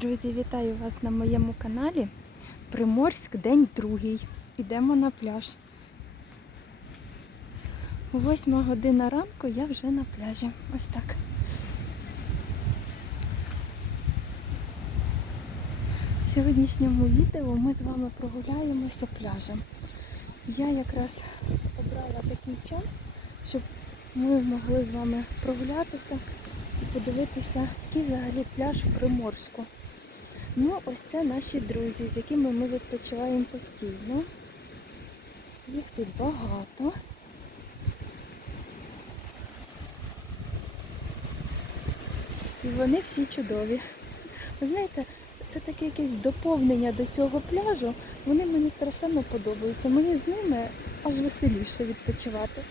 Друзі, вітаю вас на моєму каналі. Приморськ, день другий. Ідемо на пляж. Восьма година ранку я вже на пляжі. Ось так. В сьогоднішньому відео ми з вами прогуляємося пляжем. Я якраз обрала такий час, щоб ми могли з вами прогулятися і подивитися, який взагалі пляж в Приморську. Ну, ось це наші друзі, з якими ми відпочиваємо постійно. Їх тут багато. І вони всі чудові. Ви знаєте, це таке якесь доповнення до цього пляжу. Вони мені страшенно подобаються. Мені з ними аж веселіше відпочивати.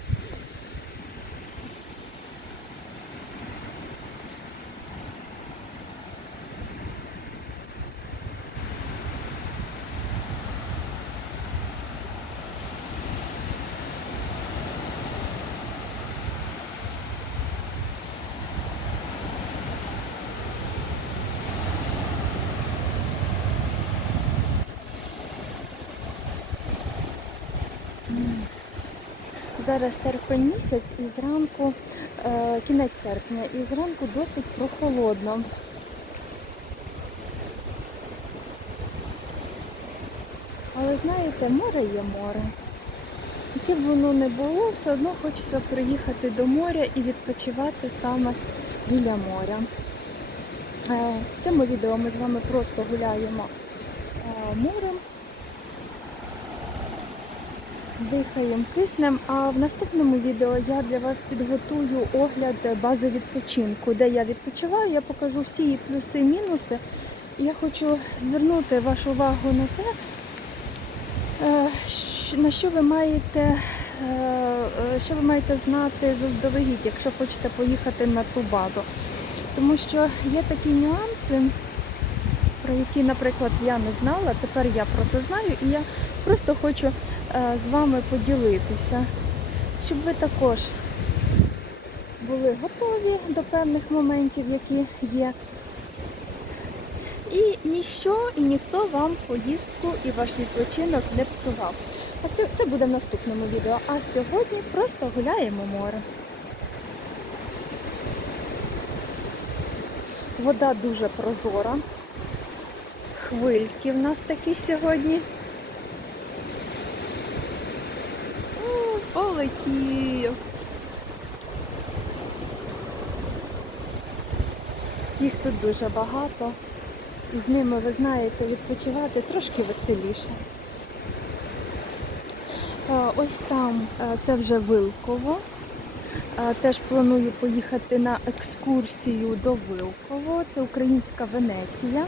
Зараз серпень місяць і зранку, е, кінець серпня, і зранку досить прохолодно. Але знаєте, море є море. Яке б воно не було, все одно хочеться приїхати до моря і відпочивати саме біля моря. Е, В цьому відео ми з вами просто гуляємо е, морем, дихаємо киснем. А в наступному відео я для вас підготую огляд бази відпочинку, де я відпочиваю. Я покажу всі її плюси і мінуси. І я хочу звернути вашу увагу на те, е, на що ви маєте, е, е, що ви маєте знати заздалегідь, якщо хочете поїхати на ту базу. Тому що є такі нюанси, про які, наприклад, я не знала, тепер я про це знаю, і я просто хочу з вами поділитися, щоб ви також були готові до певних моментів, які є. І ніщо і ніхто вам поїздку і ваш відпочинок не псував. А це буде в наступному відео. А сьогодні просто гуляємо море. Вода дуже прозора. Хвильки в нас такі сьогодні. О, полетів. Їх тут дуже багато. І з ними, ви знаєте, відпочивати трошки веселіше. Е, Ось там е, це вже Вилково. Е, Теж планую поїхати на екскурсію до Вилково. Це українська Венеція.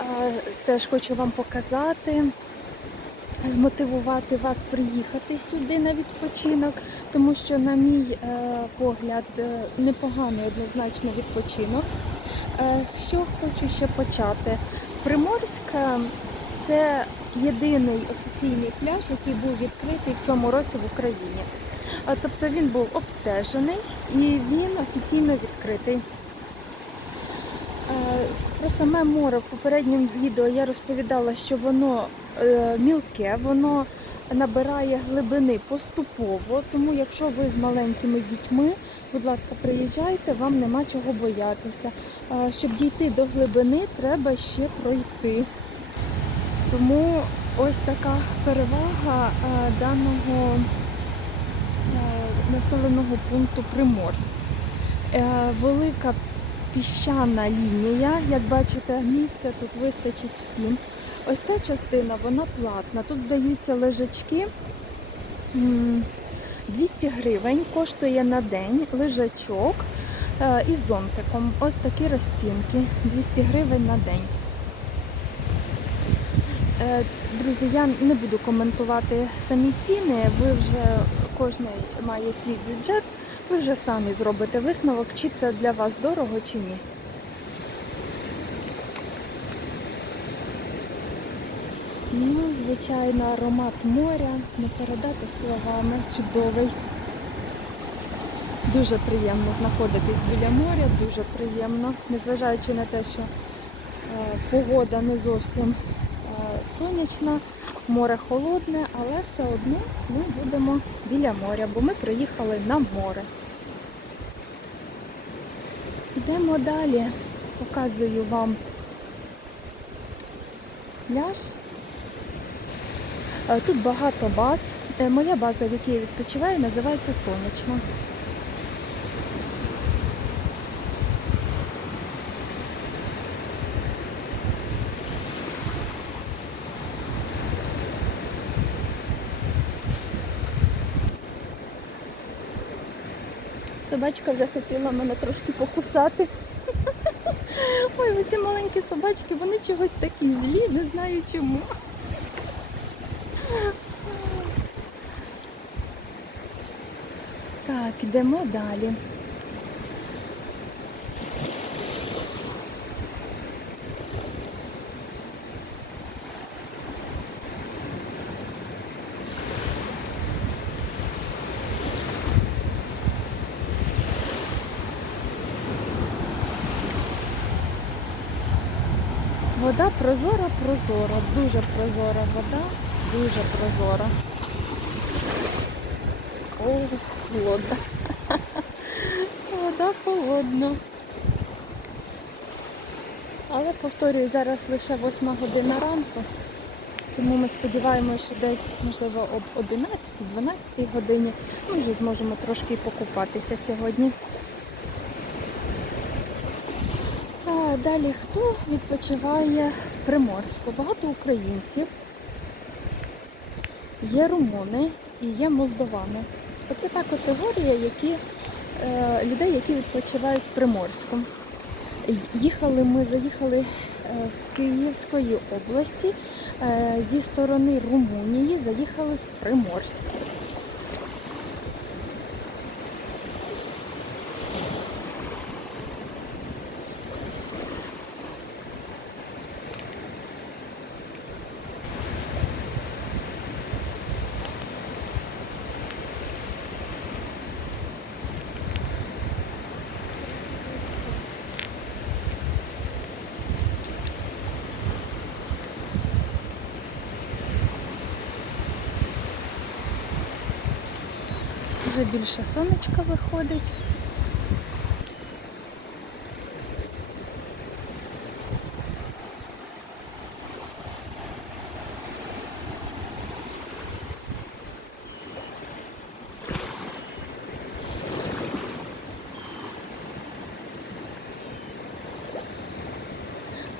Е, Теж хочу вам показати, змотивувати вас приїхати сюди на відпочинок, тому що, на мій е, погляд, е, непоганий однозначно відпочинок. Е, Що хочу ще почати? Приморськ е, це єдиний офіційний пляж, який був відкритий в цьому році в Україні. Тобто він був обстежений і він офіційно відкритий. Про саме море в попередньому відео я розповідала, що воно е, мілке, воно набирає глибини поступово, тому якщо ви з маленькими дітьми, будь ласка, приїжджайте, вам нема чого боятися. Е, Щоб дійти до глибини, треба ще пройти. Тому ось така перевага е, даного населеного пункту Приморськ. Велика піщана лінія. Як бачите, місця тут вистачить всім. Ось ця частина, вона платна. Тут здаються лежачки. 200 гривень коштує на день лежачок е, із зонтиком. Ось такі розцінки. 200 гривень на день. Е, Друзі, я не буду коментувати самі ціни. Ви вже кожен має свій бюджет. Ви вже самі зробите висновок, чи це для вас дорого, чи ні. Ну, звичайно, аромат моря не передати словами. Чудовий. Дуже приємно знаходитись біля моря, дуже приємно, незважаючи на те, що е, погода не зовсім е, сонячна, море холодне, але все одно ми будемо біля моря, бо ми приїхали на море. Йдемо далі, показую вам пляж. Е, Тут багато баз. Е, Моя база, в якій я відпочиваю, називається Сонячна. Собачка вже хотіла мене трошки покусати. Ой, оці маленькі собачки, вони чогось такі злі, не знаю чому. Так, йдемо далі. Вода прозора, прозора, дуже прозора вода, дуже прозора. О, холодна. Вода холодна. Але повторюю, зараз лише 8 година ранку, тому ми сподіваємося, що десь, можливо, об 11-12 годині ми вже зможемо трошки покупатися сьогодні. А далі хто відпочиває Приморську? Багато українців, є румуни і є молдовани. Оце та категорія які, е, людей, які відпочивають в Приморську. Їхали ми, заїхали е, з Київської області, е, зі сторони Румунії заїхали в Приморськ. Вже більше сонечка виходить.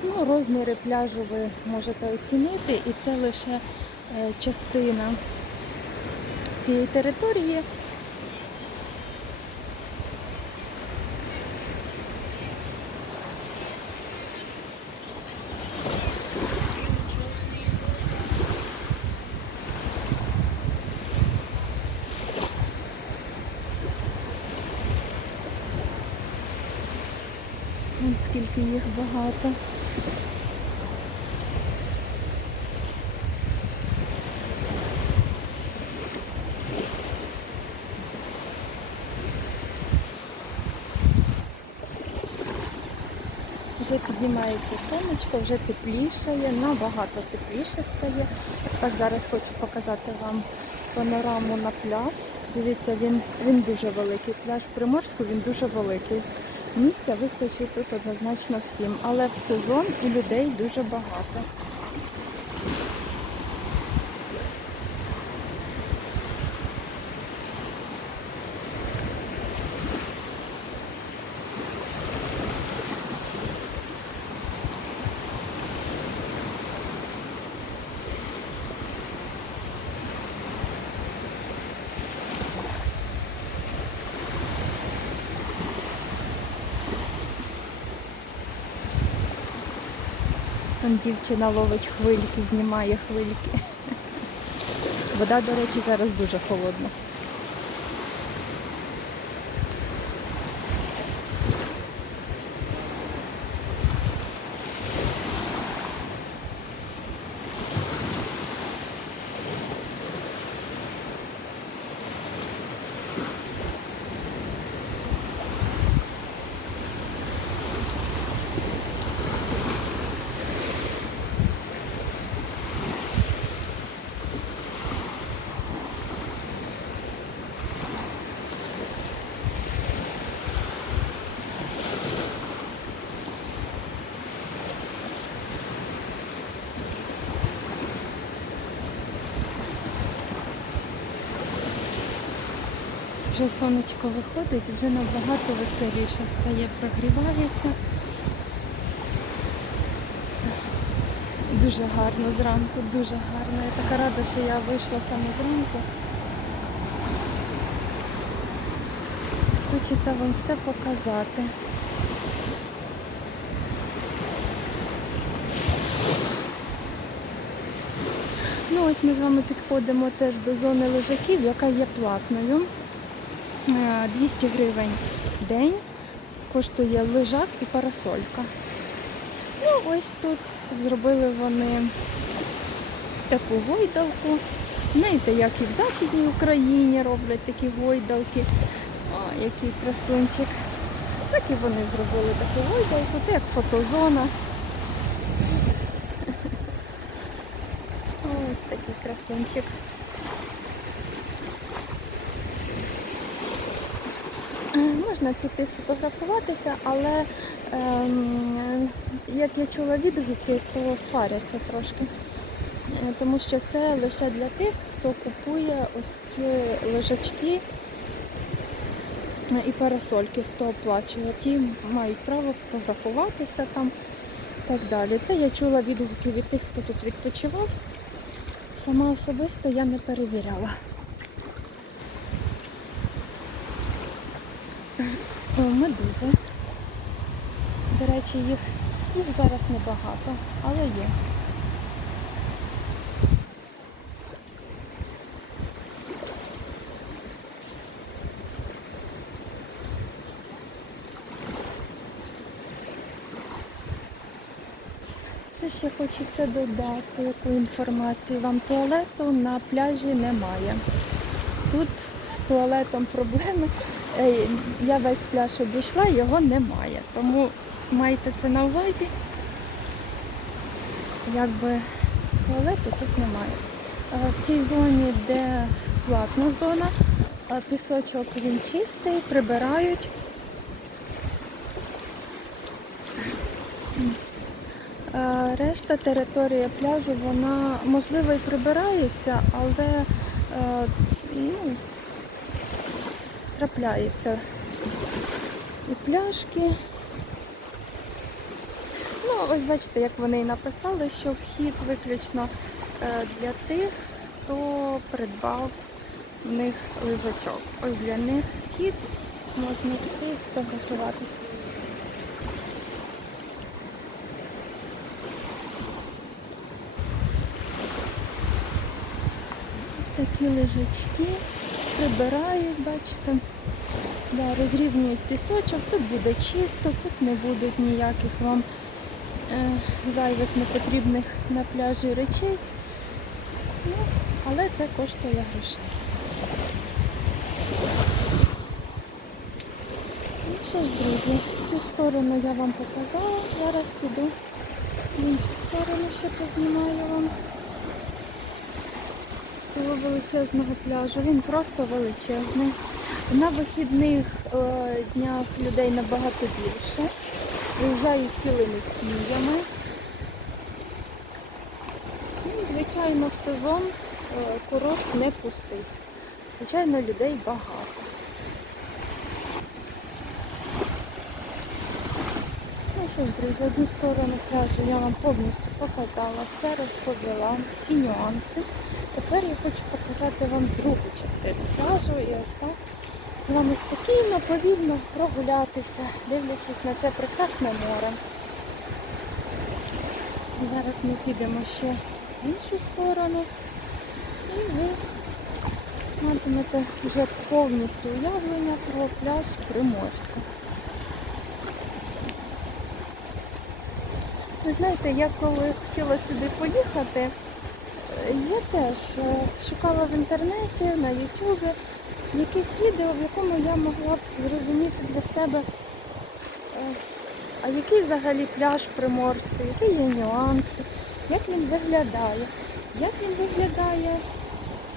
Ну, розміри пляжу ви можете оцінити, і це лише е, частина цієї території. Скільки їх багато. Вже піднімається сонечко, вже теплішає, набагато тепліше стає. Ось так зараз хочу показати вам панораму на пляж. Дивіться, він, він дуже великий. Пляж в Приморську він дуже великий. Місця вистачить тут однозначно всім, але в сезон і людей дуже багато. Там дівчина ловить хвильки, знімає хвильки. Вода, до речі, зараз дуже холодна. Вже сонечко виходить, вже набагато веселіше стає, прогрівається. Дуже гарно зранку, дуже гарно. Я така рада, що я вийшла саме зранку. Хочеться вам все показати. Ну ось ми з вами підходимо теж до зони лежаків, яка є платною. Е, 200 гривень в день коштує лежак і парасолька. Ну ось тут зробили вони таку гойдалку. Знаєте, як і в Західній Україні роблять такі гойдалки. О, який красунчик. Так і вони зробили таку гойдалку. Це як фотозона. Ось такий красунчик. Е, Можна піти сфотографуватися, але ем, як я чула відгуки, то сваряться трошки. Е, Тому що це лише для тих, хто купує ось ці лежачки е, і парасольки, хто оплачує. Ті мають право фотографуватися там і так далі. Це я чула відгуки від тих, хто тут відпочивав. Сама особисто я не перевіряла. О, медузи. До речі, їх, їх зараз небагато, але є. Що ще хочеться додати, яку інформацію вам туалету на пляжі немає. Тут туалетом проблеми. Я весь пляж обійшла, його немає. Тому майте це на увазі. Якби туалету тут немає. В цій зоні, де платна зона, пісочок він чистий, прибирають. Решта території пляжу, вона можливо і прибирається, але е, ну, трапляється і пляшки. Ну, ось бачите, як вони і написали, що вхід виключно е, для тих, хто придбав в них лежачок. Ось для них вхід можна йти фотографуватися. Ось такі лежачки прибирають, бачите. Да, розрівнюють пісочок, тут буде чисто, тут не буде ніяких вам е, зайвих непотрібних на пляжі речей. Ну, але це коштує грошей. Ну що ж, друзі, цю сторону я вам показала. Зараз піду в іншу сторону, ще познімаю вам цього величезного пляжу. Він просто величезний. На вихідних е, днях людей набагато більше. Виїжджають цілими сім'ями. І, звичайно, в сезон е, курорт не пустий. Звичайно, людей багато. Що ж, друзі, одну сторону пляжу я вам повністю показала, все розповіла, всі нюанси. Тепер я хочу показати вам другу частину пляжу і ось так з вами спокійно, повільно прогулятися, дивлячись на це прекрасне море. Зараз ми підемо ще в іншу сторону і ви матимете вже повністю уявлення про пляж Приморська. Ви знаєте, я коли хотіла сюди поїхати, е, я теж е, шукала в інтернеті, на Ютубі якесь відео, в якому я могла б зрозуміти для себе, е, а який взагалі пляж в Приморську, які є нюанси, як він виглядає. Як він виглядає,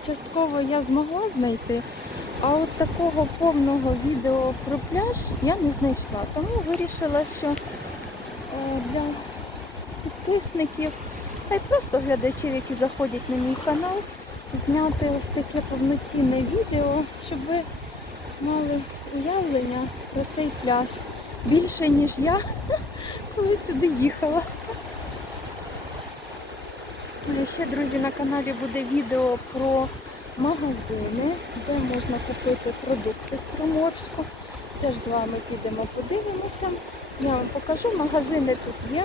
частково я змогла знайти, а от такого повного відео про пляж я не знайшла. Тому вирішила, що для підписників, та й просто глядачів, які заходять на мій канал, зняти ось таке повноцінне відео, щоб ви мали уявлення про цей пляж більше, ніж я, коли сюди їхала. Е, Ще, друзі, на каналі буде відео про магазини, де можна купити продукти в Приморську. Теж з вами підемо подивимося. Я вам покажу, магазини тут є.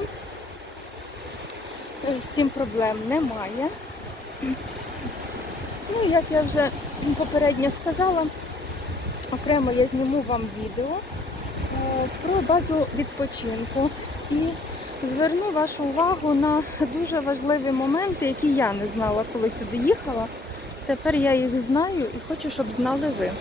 Е, З цим проблем немає. Ну, як я вже попередньо сказала, окремо я зніму вам відео е, про базу відпочинку і зверну вашу увагу на дуже важливі моменти, які я не знала, коли сюди їхала. Тепер я їх знаю і хочу, щоб знали ви.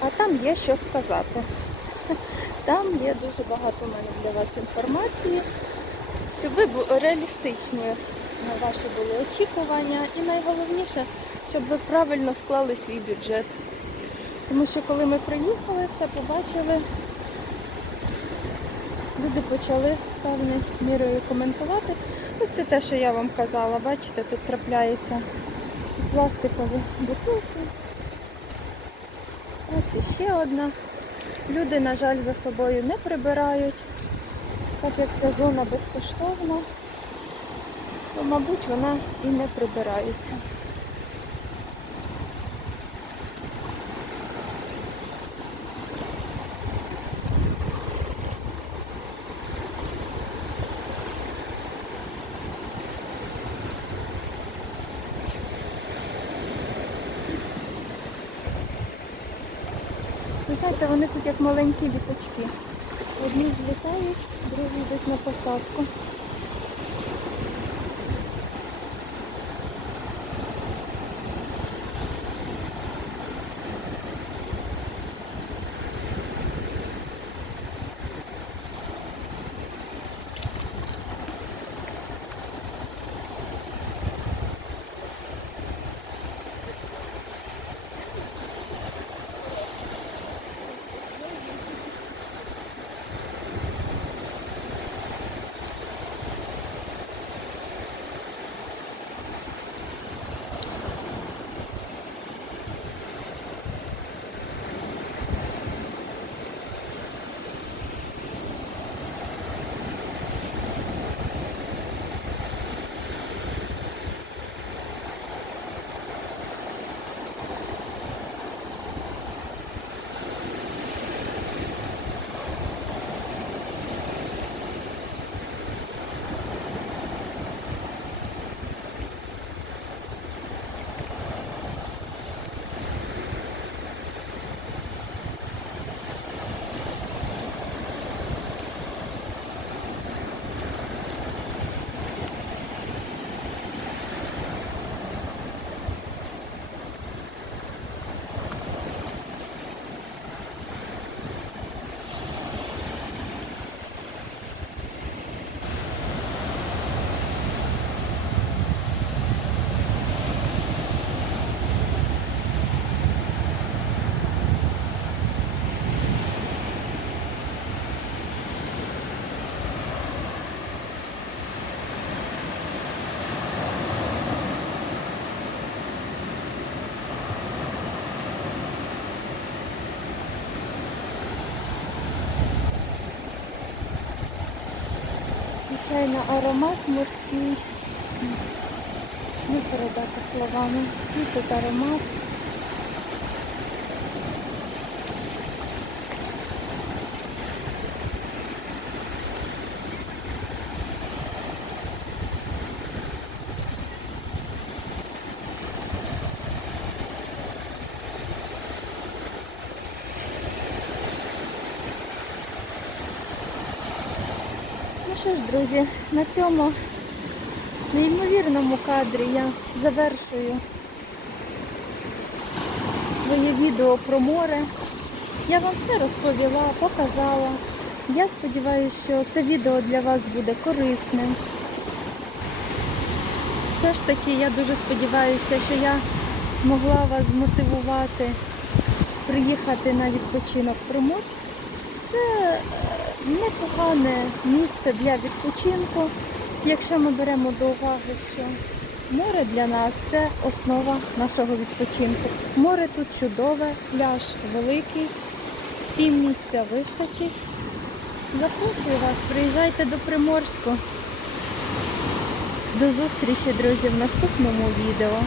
А там є що сказати. Там є дуже багато в мене для вас інформації, щоб ви реалістичні на ваші були очікування. І найголовніше, щоб ви правильно склали свій бюджет. Тому що коли ми приїхали, все побачили, люди почали певною мірою коментувати. Ось це те, що я вам казала, бачите, тут трапляються пластикові бутилки. Ось іще одна. Люди, на жаль, за собою не прибирають, так як ця зона безкоштовна, то, мабуть, вона і не прибирається. Ви знаєте, вони тут як маленькі літачки. Одні злітають, другі йдуть на посадку. Звичайно, аромат морський. Не передати словами. Тут аромат. Ну що ж, друзі, на цьому неймовірному кадрі я завершую своє відео про море. Я вам все розповіла, показала. Я сподіваюся, що це відео для вас буде корисним. Все ж таки, я дуже сподіваюся, що я могла вас змотивувати приїхати на відпочинок в Приморськ. Це е, непогане місце для відпочинку, якщо ми беремо до уваги, що море для нас це основа нашого відпочинку. Море тут чудове, пляж великий, всім місця вистачить. Запрошую вас, приїжджайте до Приморську. До зустрічі, друзі, в наступному відео.